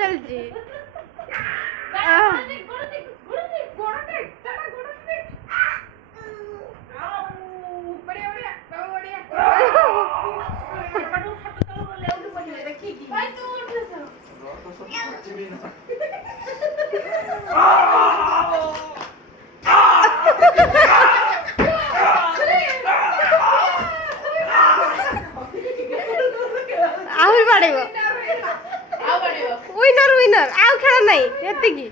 ଚାଲିଛି। ଆହୁରି ବାଡ଼େଇବ। Winner winner ଆଉ ଖେଳ ନାହିଁ ଏତିକି।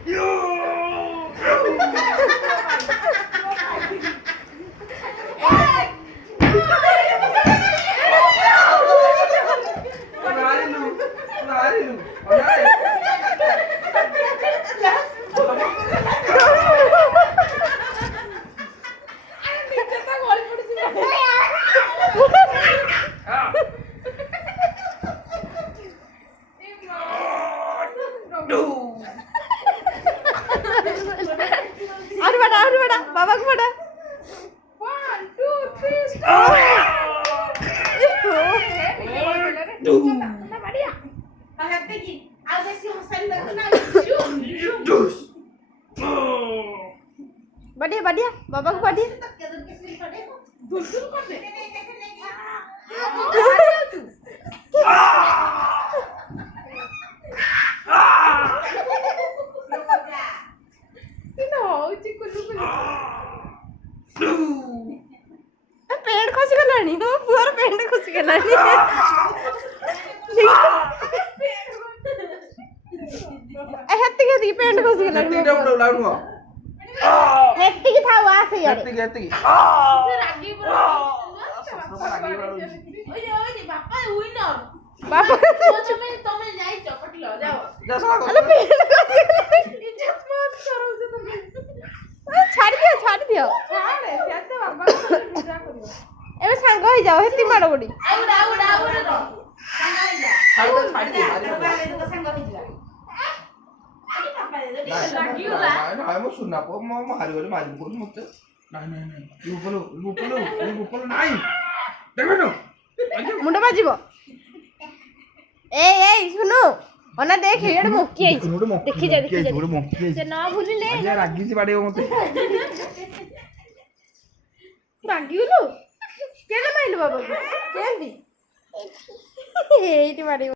और बड़ा बाबा को बड़ा 1 2 3 बढ़िया बढ़िया बाबा को बढ़िया पेड़ खसी गलानी मो पुअर पेड़ खसी गलानी हेत्ती हेत्ती पेड़ खसी गलानी हेत्ती डब डब लागनो हेत्ती की थाउ आसे यार हेत्ती रागी बरो ओए बापा विनर बापा तुम्हें जाई चपटलो जाओ अरे पेड़ खसी गलानी इज्जत मत करो से तुम छाड़ दियो छाड़े सेते बाबा को पूजा करियो एबे सांग होई जाओ हेती माड़ बडी आउड छाड़ दे मारी तो सांग होई जा नाही मग सुना पो मग हारी गरी मारी बोल मग नाही रुपलो नाही देखो मुंडा बाजिबो ए सुनो ओना देख एड मोकी आई देखि जा से ना भूलिले आज रागी से बाड़े मते रागिउलो केने माइलु बाबा केंदी एइटी बाड़ी